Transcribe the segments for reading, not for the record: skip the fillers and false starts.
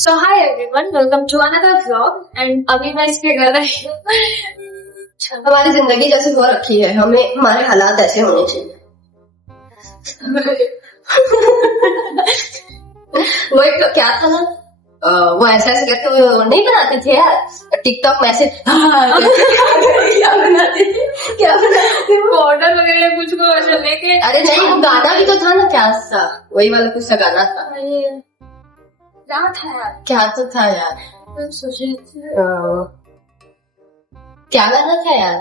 So hi everyone, welcome to another vlog and अभी मैं इसके घर आई हूँ। हमारी जिंदगी जैसे हो रखी है, हमें हमारे हालात ऐसे होने चाहिए। वो एक क्या था ना, वो ऐसे ऐसे करके वो नहीं बनाते थे यार, टिकटॉक मैसेज क्या बनाते थे ऑर्डर वगैरह कुछ को ऐसे लेके। अरे नहीं, वो गाना भी तो था ना, क्या सा वही वाला कुछ सा गाना था। क्या था यार, क्या तो था यार, क्या गाना था यार,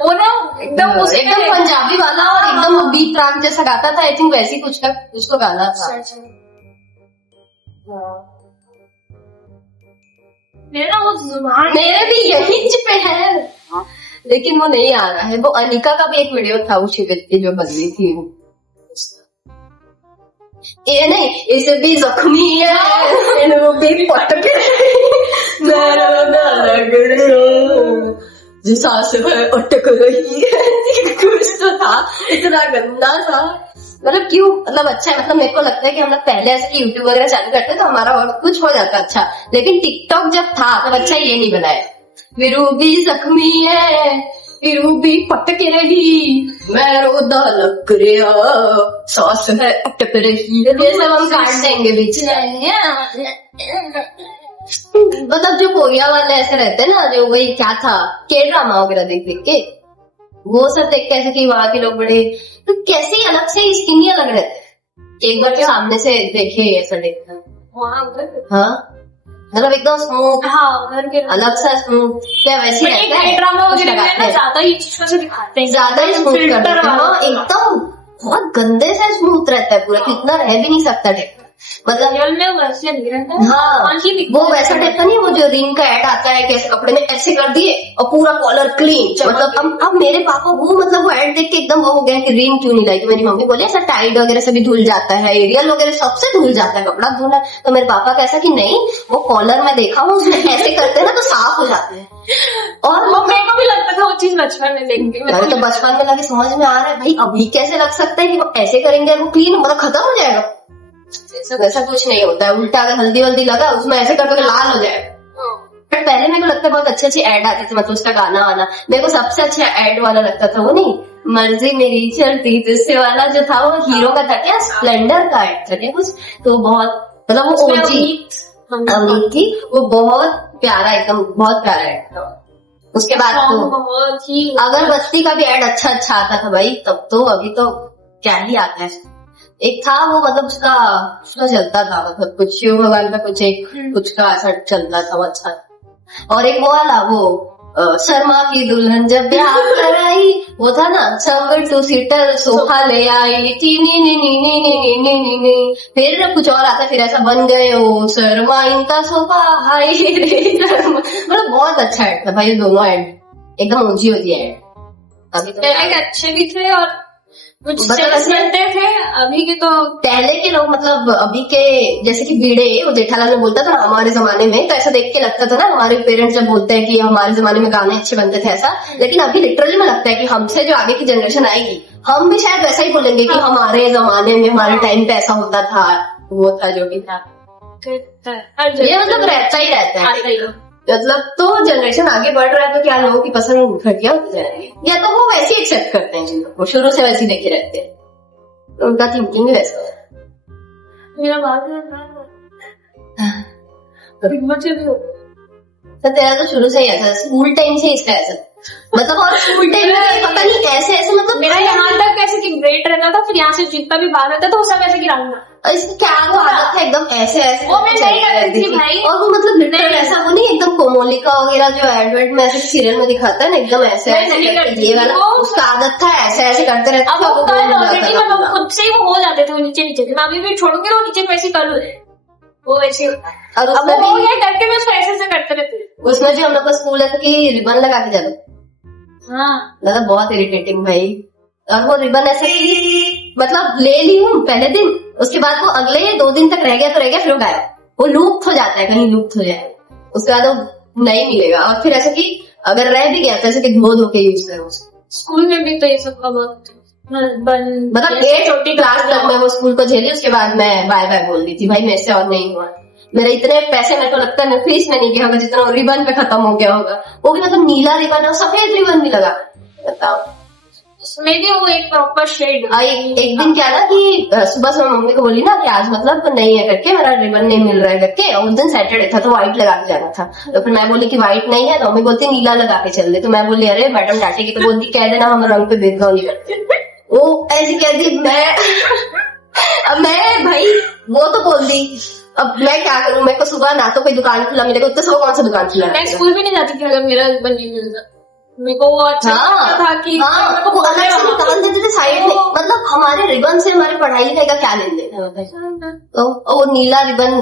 वो ना एकदम एकदम पंजाबी वाला और एकदम बीट ट्रैक जैसा गाता था। आई थिंक वैसे ही कुछ का उसको गाना था। मेरा वो जुबान मेरे भी यही पे है, लेकिन वो नहीं आ रहा है। वो अनिका का भी एक वीडियो था उस शिविर की जो बदली थी। ये नहीं, इसे भी जख्मी है, वो भी पटक मेरा लग जो सांस में अटक रही है। कुछ तो था, इतना गंदा था। मतलब क्यों, मतलब अच्छा है, मतलब मेरे को लगता है कि हम लोग पहले ऐसे यूट्यूब वगैरह चालू करते तो हमारा और कुछ हो जाता अच्छा, लेकिन टिकटॉक जब था तब अच्छा ये नहीं बनाया। विरू भी जख्मी है, विरू भी पटक रही, मैं रोदा लग रहा, सांस है अटक रही। ये सब हम काट देंगे बीच में। मतलब जो कोरिया वाले ऐसे रहते हैं ना, जो वही क्या था, के ड्रामा वगैरह देख देख के वो सब देखते ऐसे कि वहां के लोग बड़े तो कैसे अलग से स्किन ही अलग रहते हैं। एक बार तो सामने से देखे ऐसा देखना, हाँ मतलब एकदम स्मूथ, हाँ उधर के अलग सा स्मूथ, क्या वैसे ही रहता है। ड्रामा वगैरह में ना ज्यादा ही चीजों से दिखाते हैं, ज्यादा ही स्मूथ कर देते हैं। हाँ एकदम बहुत गंदे से स्मूथ रहता है पूरा, कितना रह भी नहीं सकता टाइप। मतलब रियल में वैसे नहीं रहता। हाँ वो वैसा टाइप का नहीं, वो जो रिंग का ऐड आता है कैसे कपड़े में ऐसे कर दिए और पूरा कॉलर क्लीन। मतलब अब मेरे पापा वो मतलब वो ऐड देख के एकदम वो हो गया कि रिंग क्यों नहीं लाई। मेरी मम्मी बोले ऐसा टाइड वगैरह से भी धुल जाता है, एरियल वगैरह सबसे धुल जाता है कपड़ा धुलना। तो मेरे पापा कैसा कि नहीं, वो कॉलर में देखा हूँ उसमें ऐसे करते हैं ना तो साफ हो जाते हैं। और मेरे को भी लगता था वो चीज बचपन में देखती। तो बचपन में लगे, समझ में आ रहा है भाई अभी कैसे लग सकता है कि वो ऐसे करेंगे वो क्लीन मतलब खत्म हो जाएगा। वैसा कुछ नहीं होता है, उल्टा अगर हल्दी वल्दी लगा उसमें ऐसे करके लाल हो जाए। बट पहले मेरे को लगता है बहुत अच्छे अच्छे ऐड आते थे, मतलब उसका गाना आना मेरे को सबसे अच्छा ऐड वाला लगता था। वो नहीं, मर्जी मेरी चलती जिससे वाला जो था वो हीरो का था, क्या स्प्लेंडर का ऐड था क्या कुछ, तो बहुत मतलब वो ओजी अमीर थी, वो बहुत प्यारा एकदम बहुत प्यारा ऐड था। उसके बाद तो अगरबत्ती का भी ऐड अच्छा अच्छा आता था भाई तब तो, अभी तो क्या ही आता है। एक था वो मतलब उसका चलता था, मतलब कुछ शिव भगवान का कुछ एक कुछ का ऐसा चलता था वो अच्छा। और एक वो वाला वो शर्मा की दुल्हन जब ब्याह कर आई, वो था ना, संग टू सीटर सोफा ले आई टीनी नी नी नी नी नी नी नी नी। फिर कुछ और आता, फिर ऐसा बन गए ओ शर्मा इनका सोफा हाय रे शर्मा। मतलब बहुत अच्छा ऐड था भाई, दोनों ऐड एकदम ऊंची होती है। अभी तो पहले के अच्छे भी थे और कुछ चलते थे, अभी के तो पहले के लोग मतलब अभी के जैसे कि भिड़े वो जेठालाल में बोलता था ना हमारे जमाने में, तो ऐसा देख के लगता था ना हमारे पेरेंट्स जब बोलते हैं कि हमारे जमाने में गाने अच्छे बनते थे ऐसा। लेकिन अभी लिटरली में लगता है कि हमसे जो आगे की जनरेशन आएगी हम भी शायद वैसा ही बोलेंगे कि हमारे जमाने में हमारे टाइम पे ऐसा होता था, वो था जो भी था। ये मतलब रहता ही रहता है, मतलब तो जनरेशन आगे बढ़ रहा है तो क्या लोगों की पसंद घटिया होती जाएगी, या तो वो वैसे ही एक्सेप्ट करते हैं जिनको वो शुरू से वैसे ही देखे रहते हैं, तो उनका थिंकिंग वैसा है। मेरा बात तो तेरा तो शुरू से ही ऐसा, स्कूल टाइम से इसका ऐसा, मतलब और स्कूल टाइम में पता नहीं ऐसे ऐसे, मतलब मेरा यहाँ तक ऐसे कि ग्रेट रहता था, फिर यहाँ से जितना भी बाहर रहता था वो सब ऐसे गिराऊंगा। इसकी क्या वो आदत है एकदम ऐसे ऐसे वो मैं नहीं करती थी भाई। और वो मतलब लिटरल ऐसा वो नहीं एकदम कोमोलिका वगैरह जो एडवर्ट में ऐसे सीरियल में दिखाता है ना, एकदम ऐसे ऐसे ये वाला उसका आदत था, ऐसे ऐसे करते रहते थे। मतलब खुद से ही वो हो जाते थे नीचे नीचे, मैं अभी भी छोड़ूंगी तो नीचे वैसे कर लूँ, वो वैसे होता है। और उसमें वो क्या करके मैं उसको ऐसे करते रहते, उसमें जो हम लोग का स्कूल है कि रिबन लगा के चलो, हाँ मतलब बहुत इरिटेटिंग भाई। और वो रिबन ऐसे मतलब ले ली हूँ पहले दिन, उसके बाद वो अगले 2 दिन तक रह गया तो रह गया, फिर वो गायब, वो लूप्त हो जाता है, कहीं लूप्त हो जाए उसके बाद वो नहीं मिलेगा। और फिर ऐसे कि अगर रह भी गया तो ऐसे कि धो धो के यूज करो। स्कूल में भी तो ये सब का बहुत मतलब 8 क्लास तक मैं वो स्कूल को झेली, उसके बाद मैं बाय बाय बोल दी थी, भाई मेरे से और नहीं हुआ। मेरे इतने पैसे मेरे को लगता है फीस में नहीं गया होगा जितना रिबन पे खत्म हो गया होगा। वो भी मतलब नीला रिबन और सफेद रिबन भी लगा, बताओ। उसमें भी वो एक प्रॉपर शेड। एक दिन क्या ना कि सुबह सुबह मम्मी को बोली ना कि आज मतलब तो नहीं है करके, मेरा रिबन नहीं मिल रहा है करके, और उस दिन सैटरडे था तो व्हाइट लगा के जाना था। तो फिर मैं बोली कि व्हाइट नहीं है, तो मम्मी बोलती नीला लगा के चल दे। तो मैं बोली अरे मैडम डांटेगी, तो बोलती कह देना हम रंग पे भेदभाव नहीं करते। वो ऐसी कहती अब मैं भाई वो तो बोल दी, अब मैं क्या करूं, मेरे को सुबह ना तो कोई दुकान खुला मिलेगा, तो सुबह कौन सा दुकान खुला। मैं स्कूल भी नहीं जाती थी अगर मेरा रिबन नहीं मिलता। मेरे को वो अच्छा लगता था कि वो अलग से निकाल देते थे साइड में। मतलब हमारे रिबन से हमारी पढ़ाई लिखाई का क्या लेन देन है। तो वो नीला रिबन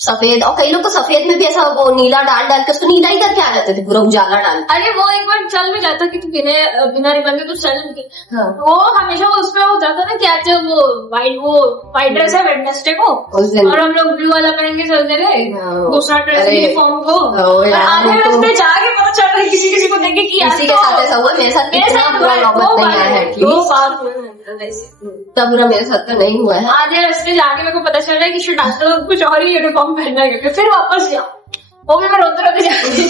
सफेद, और कई लोग तो सफेद में भी ऐसा वो नीला डाल डाल के उसको नीला ही करके आ जाते थे, पूरा उजाला डाल। अरे वो एक बार चल भी जाता कि तू बिना रिबन के तो चल भी। हाँ। वो हमेशा उसमें हो जाता ना कि आज वो व्हाइट ड्रेस है वेडनेसडे को, और हम लोग ब्लू वाला पहन के चलते रहे दूसरा ड्रेस यूनिफॉर्म को, और आधे रास्ते जाके पता चल रहा है किसी किसी को देखे कि किसी के साथ ऐसा हुआ। मेरे साथ इतना बुरा नौबत नहीं आया है, तब बुरा मेरे साथ तो नहीं हुआ है। आधे रास्ते जाके मेरे को पता चल रहा है कि शिट आज तो कुछ और ही यूनिफॉर्म पहनना है, फिर वापस जाओ, वो भी मैं रोते रोते जाती।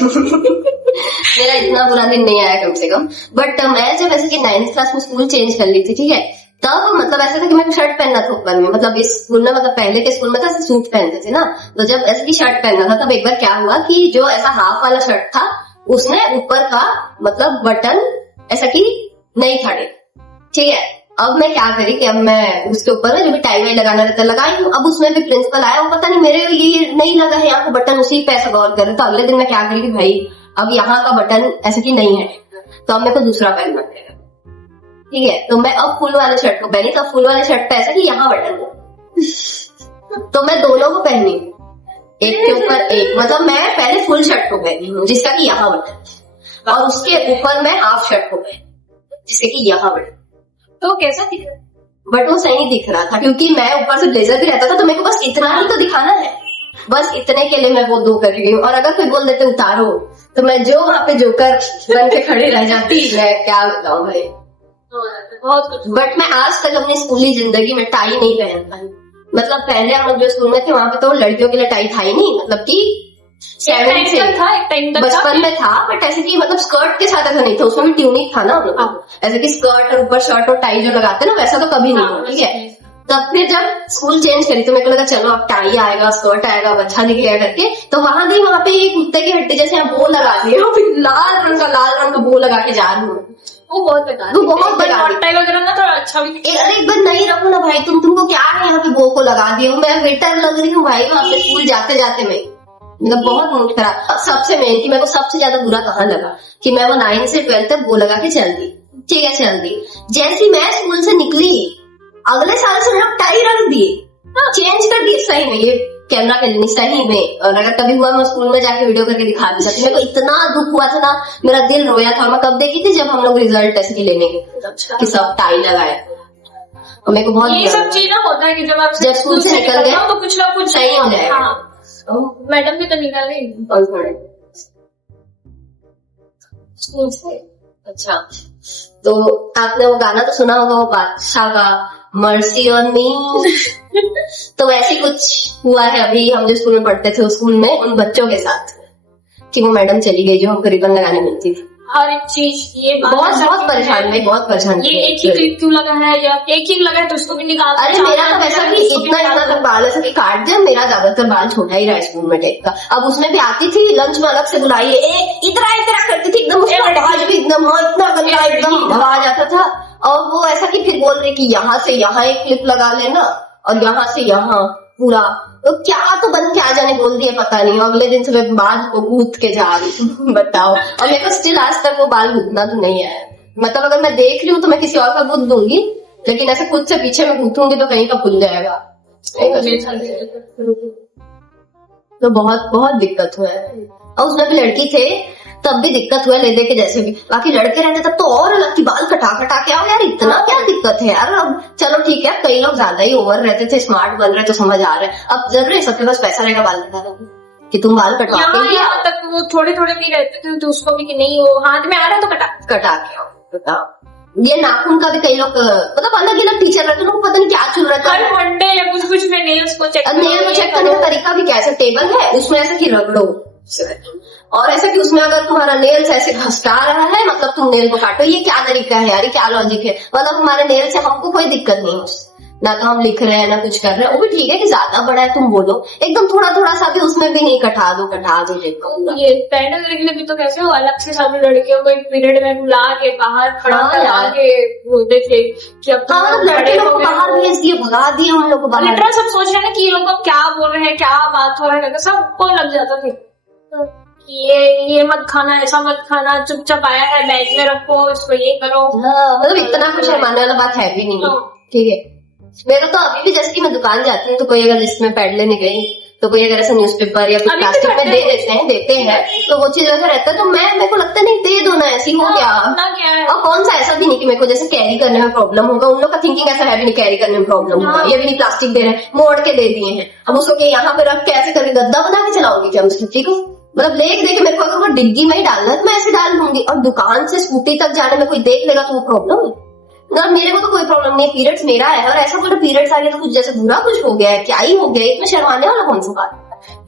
मेरा इतना बुरा दिन नहीं आया कम से कम। बट मैं जब ऐसे कि 9th क्लास में स्कूल चेंज कर ली थी, ठीक है, तब मतलब ऐसा था कि मैं शर्ट पहनना था ऊपर में। मतलब इस स्कूल में, मतलब पहले के स्कूल में था सूट पहनते थे ना, तो जब ऐसे की शर्ट पहनना था, तब एक बार क्या हुआ कि जो ऐसा हाफ वाला शर्ट था उसमें ऊपर का मतलब बटन ऐसा कि नहीं था, ठीक है। अब मैं क्या करी कि अब मैं उसके ऊपर में जो भी टाई वाई लगाना रहता लगाई हूँ। अब उसमें भी प्रिंसिपल आया, वो पता नहीं मेरे ये नहीं लगा है यहाँ पे बटन, उसी पे ऐसा गौर करे। तो अगले दिन मैं क्या करी कि भाई अब यहाँ का बटन ऐसे कि नहीं है, तो अब मेरे को दूसरा पहनना पड़ेगा, ठीक है। तो मैं अब फुल वाले शर्ट को पहनी, तो फुल वाले शर्ट पे ऐसा कि यहाँ बटन है, तो मैं दोनों को पहनी एक के ऊपर एक। मतलब मैं पहले फुल शर्ट को पहनी हूँ जिसका कि यहाँ बटन, और उसके ऊपर मैं हाफ शर्ट को पहनी जिसके कि यहाँ बटन। तो कैसा दिख रहा? बट वो सही दिख रहा था क्योंकि मैं ऊपर से ब्लेजर भी रहता था, तो मेरे को बस इतना ही तो दिखाना है, बस इतने के लिए मैं वो 2 कर गई हूँ। और अगर कोई बोल देते उतारो, तो मैं जो वहां पे जोकर बन के खड़ी रह जाती। मैं क्या बताऊं भाई, बहुत कुछ। बट मैं आज तक अपनी स्कूली जिंदगी में टाई नहीं पहन पाई। मतलब पहले हम लोग जो स्कूल में थे वहां पे तो लड़कियों के लिए टाई था ही नहीं, मतलब कि 7 से बचपन में था, बट ऐसे कि मतलब स्कर्ट के साथ ऐसा नहीं था, उसमें भी ट्यूनिक था ना हम लोग, ऐसे कि स्कर्ट और ऊपर शर्ट और टाई जो लगाते ना वैसा तो कभी नहीं हुआ, ठीक है। तब फिर जब स्कूल चेंज करी तो मेरे को लगा चलो अब टाई आएगा, स्कर्ट आएगा, अच्छा दिखेगा करके। तो वहां भी वहां पे ये कुत्ते की हड्डी जैसे यहाँ बो लगा दिए, लाल रंग का बो लगा के जा रही हूँ। वो बहुत बेकार, वो बहुत बेकार टाई वगैरह ना थोड़ा अच्छा भी। अरे एक बार नहीं रखो ना भाई, तुमको क्या है यहाँ पे बो को लगा दिए। मैं वेटर लग रही हूँ भाई वहां पे स्कूल जाते जाते में, मतलब बहुत मूड खराब। सबसे मेन कि मेरे को सबसे ज्यादा बुरा कहाँ लगा कि मैं वो 9 से 12 तक वो लगा के चल दी, ठीक है, चल दी। जैसी मैं स्कूल से निकली अगले साल से लोग टाई रख दिए, चेंज कर दिए सही में, ये कैमरा के लिए सही में। और अगर कभी हुआ मैं स्कूल में जाके वीडियो करके दिखा भी सकती। मेरे को इतना दुख हुआ था ना, मेरा दिल रोया था। मैं कब देखी थी, जब हम लोग रिजल्ट टेस्ट के लेने गए कि सब टाई लगाए, और मेरे को बहुत ये सब चीज ना होता है कि जब आप स्कूल से निकल गए तो कुछ ना कुछ सही हो जाएगा। मैडम भी तो निकाल गई स्कूल से। अच्छा, तो आपने वो गाना तो सुना होगा, वो बादशाह का मर्सी ऑन मी। तो वैसे कुछ हुआ है अभी हम जो स्कूल में पढ़ते थे उस स्कूल में उन बच्चों के साथ कि वो मैडम चली गई जो हमको रिबन लगाने मिलती थी। हर एक चीज ये बहुत परेशान हुई, बहुत परेशान। ये एक ही क्लिप क्यों लगा है, या एक ही लगा है तो उसको भी निकाल। अरे मेरा तो वैसा कि इतना तक बाल ऐसा कि काट दिया, मेरा ज्यादातर बाल छोटा ही रहा स्कूल में टाइप का। अब उसमें भी आती थी लंच में अलग से बुलाई, इतना करती थी एकदम, आवाज भी एकदम इतना गंदा एकदम आवाज आता था। और वो ऐसा कि फिर बोल रहे कि यहाँ से यहाँ एक क्लिप लगा लेना और यहाँ से यहाँ पूरा, तो क्या तो बन के आ जाने बोल दिया पता नहीं। अगले दिन से मैं बाल को गूंथ के जा रही हूँ बताओ। और मेरे को स्टिल आज तक वो बाल गूंथना तो नहीं है। मतलब अगर मैं देख रही हूँ तो मैं किसी और का गूंथ दूंगी, लेकिन ऐसे खुद से पीछे में गूंथूंगी तो कहीं का खुल जाएगा। तो बहुत बहुत दिक्कत हुआ है। और उसमें भी लड़की थे तब भी दिक्कत हुआ ले दे के जैसे भी। बाकी लड़के रहते तब तो और अलग की बाल कटा के आओ यार, इतना क्या दिक्कत है यार। अब चलो ठीक है, कई लोग ज्यादा ही ओवर रहते थे, स्मार्ट बन रहे तो समझ आ रहे हैं। अब जरूरी सबके पास पैसा रहेगा बाल कटा कि तुम बाल कटवा के यहाँ तक वो थोड़े थोड़े भी रहते थे तो उसको भी कि नहीं वो हाथ में आ रहा है तो कटा के आओ। बताओ ये नाखून का भी कई लोग मतलब अलग अलग टीचर रहते हैं, उनको पता नहीं क्या चल रहा हर है। मंडे या कुछ में नेल्स को चेक नेल को चेक करने का तरीका भी क्या, ऐसा टेबल है उसमें ऐसा कि रगड़ो, और ऐसा कि उसमें अगर तुम्हारा नेल्स ऐसे घसका रहा है मतलब तुम नेल को काटो। ये क्या तरीका है यार, ये क्या लॉजिक है? मतलब हमारे नेल से हमको कोई दिक्कत नहीं है उससे, ना तो हम लिख रहे हैं ना कुछ कर रहे हैं। वो भी ठीक है कि ज्यादा बड़ा है तुम बोलो, एकदम थोड़ा थोड़ा सा भी उसमें भी नहीं कटा दो देखो। ये पैडल के लिए भी तो कैसे हो, अलग से सब लड़कियों को एक पीरियड में बुला के बाहर खड़ा करा के बोलते थे कि अब हाँ, लड़के लोग को बाहर भेज दिए, भगा दिए हम लोग को बाहर। लिटरल सब सोच रहे हैं कि ये लोग अब क्या बोल रहे हैं, क्या बात हो रहा है, सबको लग जाता था ये मत खाना, ऐसा मत खाना, चुपचाप आया है बैग में रखो, इसको ये करो। हाँ, मतलब इतना कुछ मानने वाला बात है भी नहीं। ठीक है, मेरा तो अभी भी जैसे कि मैं दुकान जाती हूँ तो कोई अगर लिस्ट में पैड लेने गई तो कोई अगर ऐसा न्यूज़पेपर या कुछ प्लास्टिक में देते हैं तो वो चीज ऐसा रहता है तो मेरे को लगता है नहीं दे दो ना, ऐसी हो गया। और कौन सा ऐसा भी नहीं कि मेरे को जैसे कैरी करने में प्रॉब्लम होगा, उन लोग का थिंकिंग ऐसा है भी नहीं कैरी करने में प्रॉब्लम होगा। ये भी नहीं प्लास्टिक दे रहे हैं, मोड़ के दे दिए हैं, अब उसको यहाँ पे रख के ऐसे करके गद्दा बना के चलाओगी क्या उस स्कूटी को? मतलब देख मेरे को अगर वो डिग्गी में ही डालना है तो मैं ऐसे डाल दूंगी, और दुकान से स्कूटी तक जाने में कोई देख लेगा तो वो प्रॉब्लम है। मतलब मेरे को तो कोई प्रॉब्लम नहीं है, पीरियड्स मेरा है, और ऐसा बोलो पीरियड्स आ गए तो कुछ जैसे बुरा कुछ हो गया है, क्या ही हो गया, इसमें शर्माने वाला कौन सा बात?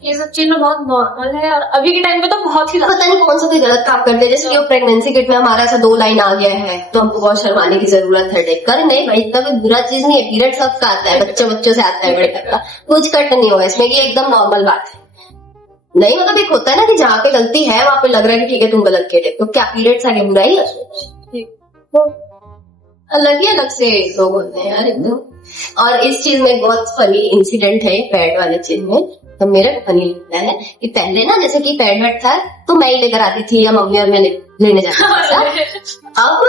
ये सब चीज बहुत नॉर्मल है और अभी के टाइम पे तो बहुत ही पता नहीं कौन सा कोई गलत काम करते हैं। जैसे कि प्रेगनेंसी किट में हमारा ऐसा 2 लाइन आ गया है तो हमको बहुत शर्माने की जरूरत है। कर नहीं भाई, इतना कोई बुरा चीज नहीं है, पीरियड सबका आता है, बच्चों से आता है, बड़े तक का कुछ कट नहीं होगा इसमें, ये एकदम नॉर्मल बात है। नहीं मतलब एक होता है ना कि जहाँ पे गलती है वहां पे लग रहा है कि ठीक है तुम गलत किए थे, तो क्या पीरियड्स आगे बुरा ही है? अलग ही अलग से लोग होते हैं यार एकदम। और इस चीज में बहुत फनी इंसिडेंट है पैड वाले चीज में, तो मेरा फनी लगता है कि पहले ना जैसे कि पैड वेड था तो मैं ही लेकर आती थी या मम्मी और मैं लेने जाती थी। अब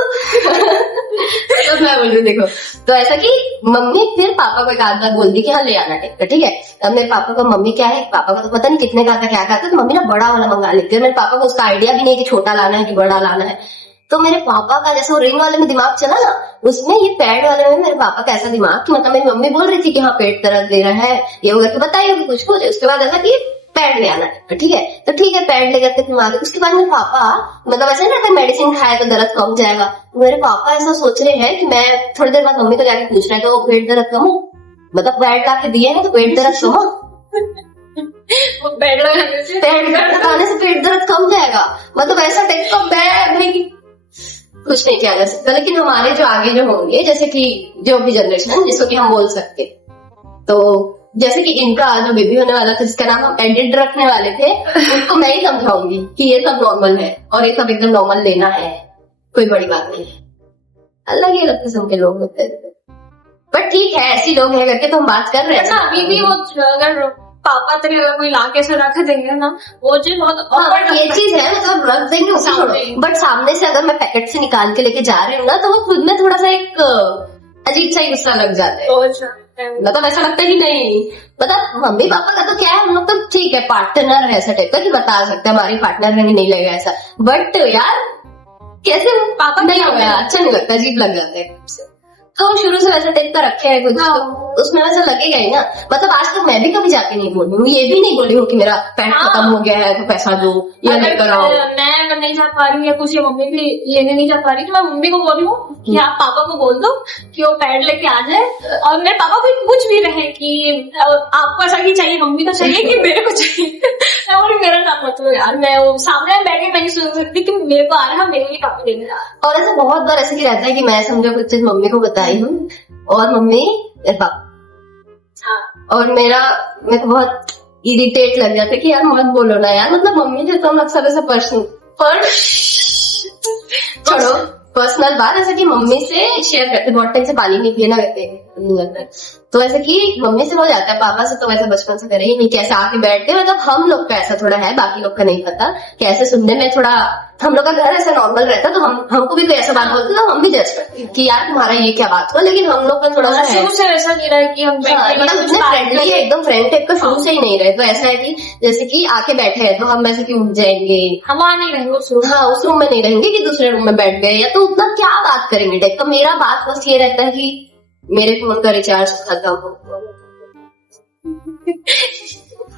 तो मैं बोल रही देखो, तो ऐसा कि मम्मी फिर पापा को एक आध बार बोल दी कि हाँ ले आना टेक, ठीक है। अब मेरे पापा को मम्मी क्या है, पापा को तो पता नहीं कितने का आता क्या का आता, तो मम्मी ना बड़ा वाला मंगा लेती है। मेरे पापा को उसका आइडिया भी नहीं कि छोटा लाना है कि बड़ा लाना है। तो मेरे पापा का जैसे वो रिंग वाले में दिमाग चला ना, उसमें ये पैड वाले में मेरे पापा का ऐसा दिमाग कि मतलब मेरी मम्मी बोल रही थी कि हाँ पेट दर्द दे रहा है ये वो करके बताइए कुछ उसके बाद ऐसा कि पैड ले आना है, ठीक है। तो ठीक है पैड ले करके फिर उसके बाद मेरे पापा मतलब ऐसा ना मेडिसिन खाया तो दर्द कम जाएगा, तो मेरे पापा ऐसा सोच रहे हैं कि मैं थोड़ी देर बाद मम्मी को जाके पूछ रहा है तो पेट दर्द कम हो, मतलब पैड ला के दिए हैं तो पेट दर्द कम हो, पैड लगाने से पेट दर्द कम जाएगा, मतलब ऐसा टाइप का भाई कुछ नहीं किया जा सकता। लेकिन हमारे जो आगे जो होंगे जैसे कि जो भी जनरेशन जिसको कि हम बोल सकते, तो जैसे कि इनका जो बेबी होने वाला था जिसका नाम हम एडिड रखने वाले थे, उनको मैं ही समझाऊंगी कि ये सब नॉर्मल है और ये सब एकदम नॉर्मल लेना है, कोई बड़ी बात नहीं है। अलग ही अलग किस्म के लोग होते हैं, बट ठीक है ऐसी लोग हैं करके तो हम बात कर रहे हैं। अभी भी वो अगर पापा तेरे अगर कोई लाके से रख देंगे ना वो चीज बहुत ये चीज है, मतलब रख देंगे उसे छोड़ो, बट सामने से अगर मैं पैकेट से निकाल के लेके जा रही हूँ ना तो वो खुद में थोड़ा सा एक अजीब सा ही गुस्सा लग जाता है। मतलब ऐसा लगता है कि नहीं, मतलब मम्मी पापा का तो क्या है हम लोग तो ठीक है पार्टनर है ऐसा टाइप का कि बता सकते हैं हमारी पार्टनर में नहीं लगेगा ऐसा, बट यार कैसे पापा नहीं हो गया अच्छा नहीं लगता, अजीब लग जाता है। तो शुरू से वैसा टाइप का रखे है कुछ तो उसमें वैसा लगेगा ही ना। मतलब आज तक मैं भी कभी जाके नहीं बोली हूँ, ये भी नहीं बोली हूँ कि मेरा पैंट खत्म हो गया है तो पैसा दो या लेकर आओ। मैं अगर नहीं जा पा रही हूँ या कुछ मम्मी भी लेने नहीं जा पा रही तो मैं मम्मी को बोली हूँ कि आप पापा को बोल दो कि वो पैड लेके आ जाए। और मेरे पापा भी पूछ भी रहे कि आपको ऐसा ही चाहिए, मम्मी को चाहिए कि मेरे को चाहिए। और मेरा काम मतलब यार मैं वो सामने बैठ के नहीं सुन सकती कि मेरे को आ रहा है, मेरे लिए काफी देने। और ऐसा बहुत बार ऐसे ही रहता है कि मैं समझो कुछ चीज मम्मी को बताई हूँ और मम्मी और मेरे को बहुत इरिटेट लग जाता है कि यार मत बोलो ना यार, मतलब मम्मी से तो हम अक्सर ऐसा छोड़ो पर्सनल बात, ऐसा कि मम्मी से शेयर करते बहुत टाइम से पानी नहीं पिए ना करते, तो ऐसा कि मम्मी से हो जाता है, पापा से तो वैसे बचपन से करे ही नहीं, कैसे आके बैठते मतलब हम लोग का ऐसा थोड़ा है, बाकी लोग का नहीं पता, कैसे सुनने में थोड़ा हम लोग का घर ऐसा नॉर्मल रहता तो हमको भी कोई ऐसा बात बोलते तो हम भी जज करते कि यार तुम्हारा ये क्या बात हुआ, लेकिन हम लोग का थोड़ा सा शुरू से ऐसा नहीं रहा कि हम मतलब इतने फ्रेंडली है एकदम फ्रेंड टाइप का शुरू से ही नहीं रहे, तो ऐसा है कि जैसे कि आके बैठे हैं तो हम वैसे कि उठ जाएंगे, हम वहां नहीं रहेंगे उस रूम में नहीं रहेंगे कि दूसरे रूम में बैठ गए या तो उतना क्या बात करेंगे टाइप का। मेरा बात बस ये रहता है कि मेरे फोन का रिचार्ज खत्म हो,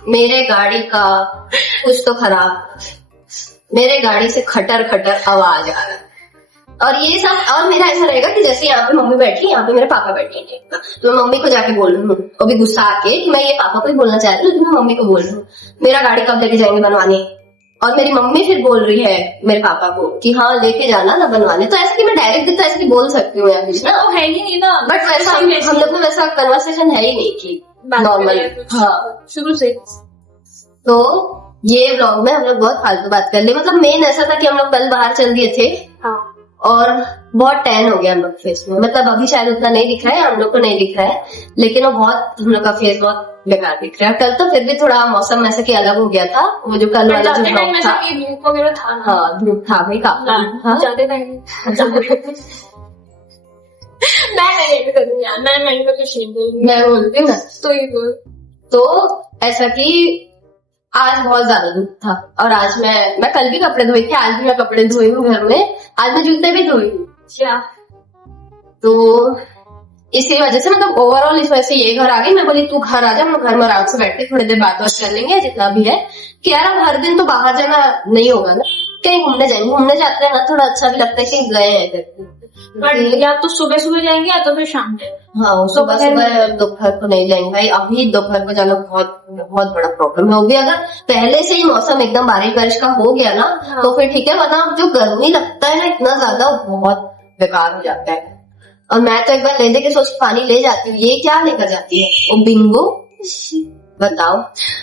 मेरे गाड़ी का कुछ तो खराब, मेरे गाड़ी से खटर खटर आवाज आ रहा है, और ये सब, और मेरा ऐसा रहेगा कि जैसे यहाँ पे मम्मी बैठी है, यहाँ पे मेरे पापा बैठे हैं, तो मैं मम्मी को जाके बोल रही हूँ अभी गुस्सा आके कि मैं ये पापा को ही बोलना चाह रही हूँ, लेकिन मैं मम्मी को बोल रही हूँ मेरा गाड़ी कब लेके जाएंगे बनवाने। और मेरी मम्मी फिर बोल रही है मेरे पापा को कि हाँ लेके जाना ना बनवाने। तो ऐसे कि मैं डायरेक्ट भी तो ऐसे बोल सकती हूँ यार कुछ ना, वो है ही नहीं ना, बट वैसा हम लोग में वैसा कन्वर्सेशन है ही नहीं कि नॉर्मल। हाँ शुरू से। तो ये व्लॉग में हम लोग बहुत फालतू बात कर लिए। मतलब मेन ऐसा था कि हम लोग कल बाहर चल दिए थे हाँ। और बहुत टैन हो गया हम लोग फेस में। मतलब अभी शायद उतना नहीं दिख रहा है, हम लोग को नहीं दिख रहा है, लेकिन वो बहुत, हम लोग का फेस बहुत बेकार दिख रहा है। कल तो फिर भी थोड़ा मौसम ऐसे कि अलग हो गया था, वो जो कल वाला जो ब्लॉग था। धूप वगैरह था। हाँ धूप था भाई काफी। हाँ जाते टाइम मैं नहीं करूँगी यार, मैं तो कुछ नहीं बोलूंगी। मैं बोलती हूँ ना, तो ये बोल। तो ऐसा कि आज बहुत ज्यादा धूप था और आज मैं कल भी कपड़े धोई थी, आज भी मैं कपड़े धोई हूँ घर में, आज मैं जूते भी धोई हूँ। क्या? तो इसी वजह से मतलब ओवरऑल इस वजह से ये घर आ गई। मैं बोली तू घर आ जा, हम घर में आराम से बैठ के थोड़ी देर बात कर लेंगे जितना भी है, कि यार अब हर दिन तो बाहर जाना नहीं होगा ना, कहीं घूमने जाएंगे, घूमने जाते हैं ना थोड़ा अच्छा भी लगता है कि गए हैं करके। बट या तो सुबह सुबह जाएंगे या तो फिर शाम में। हाँ सुबह सुबह दोपहर को नहीं जाएंगे भाई, अभी दोपहर को जाना बहुत बहुत बड़ा प्रॉब्लम है। वो भी अगर पहले से ही मौसम एकदम बारिश बारिश का हो गया ना तो फिर ठीक है, वरना जो गर्मी लगता है ना इतना ज्यादा, बहुत बेकार हो जाता है। और मैं तो एक बार ले दे के सोच पानी ले जाती हूँ, ये क्या लेकर जाती है वो बिंगो, बताओ।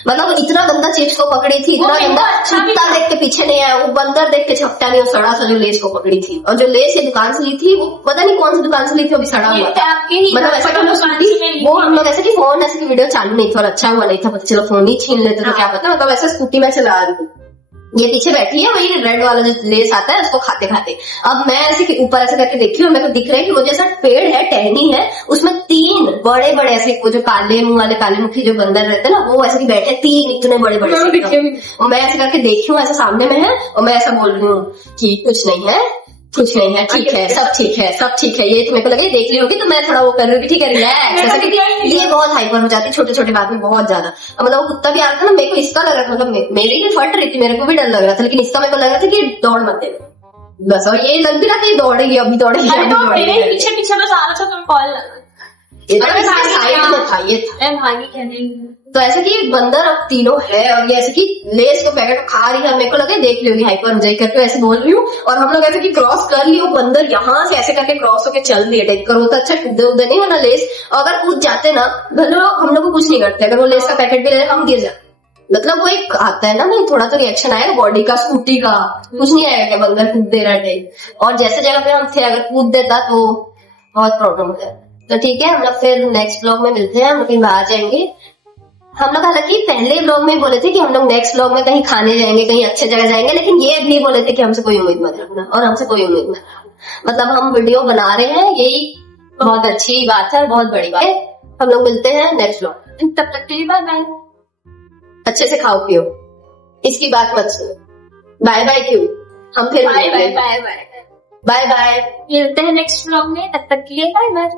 मतलब इतना गंदा चिप्स को पकड़ी थी, इतना गंदा कुत्ता देख के पीछे नहीं आया, वो बंदर देख के छपटा नहीं, वो सड़ा सा जो लेस को पकड़ी थी। और जो लेस ये दुकान से ली थी वो पता नहीं कौन सी दुकान से ली थी, अभी सड़ा हुआ था। मतलब ऐसा कि वो हम लोग ऐसे कि फोन ऐसे की वीडियो चालू नहीं था और अच्छा हुआ नहीं था, पता चलो फोन ही छीन लेते तो क्या पता। मतलब ऐसे स्कूटी में चला रही हूँ, ये पीछे बैठी है, वही रेड वाला जो लेस आता है उसको खाते खाते। अब मैं ऐसे ऊपर ऐसे करके देखी हूँ, मेरे को दिख रहा है कि वो जैसा पेड़ है टहनी है, उसमें 3 बड़े बड़े ऐसे वो जो काले मुंह वाले काले मुखी जो बंदर रहते हैं ना, वो ऐसे बैठे 3 इतने बड़े बड़े। और मैं ऐसे करके देखी हूँ, ऐसे सामने में है और मैं ऐसा बोल रही हूँ कि कुछ नहीं है, कुछ नहीं है, ठीक है, सब ठीक है, सब ठीक है। ये तो मेरे को लगे देख ली होगी, तो मैं थोड़ा वो कर रही हूँ ठीक है रिलैक्स, ऐसा कि ये बहुत हाइपर हो जाती है छोटे छोटे बात में बहुत ज्यादा। मतलब वो कुत्ता भी आ रहा था ना, मेरे को इसका लग रहा था, मतलब मेरी भी फट रही थी, मेरे को भी डर लग रहा था, लेकिन इसका मेरे को लग रहा था कि दौड़ मत दे बस। और ये लग भी रहा था ये दौड़ेगी, अभी दौड़ेगी, पीछे पीछे बस आ रहा था, तुम कॉल साइड में था, ये था। तो ऐसे कि बंदर अब तीनों है और ये ऐसे कि लेस को पैकेट खा रही है, मेरे को लगे देख ली होगी हाइपर हो जाए करके ऐसे बोल रही हूँ। और हम लोग ऐसे कि क्रॉस कर ली, वो बंदर यहाँ से ऐसे करके क्रॉस होके चल दिए टाइप कर होता। अच्छा कूदे उदे नहीं वरना लेस अगर कूद जाते ना, भले हम लोग को कुछ नहीं करते, अगर वो लेस का पैकेट भी ले हम गिर जाते। मतलब वो एक आता है ना भाई, थोड़ा तो रिएक्शन आएगा बॉडी का, स्कूटी का कुछ नहीं आएगा क्या बंदर कूद दे रहा टाइप। और जैसे जगह पे हम थे अगर कूद देता तो बहुत प्रॉब्लम हो जाता। तो ठीक है, हम लोग फिर नेक्स्ट ब्लॉग में मिलते हैं, हम लोग बाहर जाएंगे। हम लोग हालांकि पहले ब्लॉग में बोले थे कि हम लोग नेक्स्ट ब्लॉग में कहीं खाने जाएंगे, कहीं अच्छे जगह जाएंगे, लेकिन ये भी बोले थे कि हमसे कोई उम्मीद मत रखना और हमसे कोई उम्मीद मत रखना। मतलब हम वीडियो बना रहे हैं, यही बहुत अच्छी बात है, बहुत बड़ी बात है। हम लोग मिलते हैं नेक्स्ट ब्लॉग, तब तक के लिए बाय बाय। अच्छे से खाओ पियो, इसकी बात मत सुनो। बाय बाय क्यों, हम फिर bye bye bye bye bye bye मिलते हैं नेक्स्ट ब्लॉग में, तब तक के लिए बाय बाय।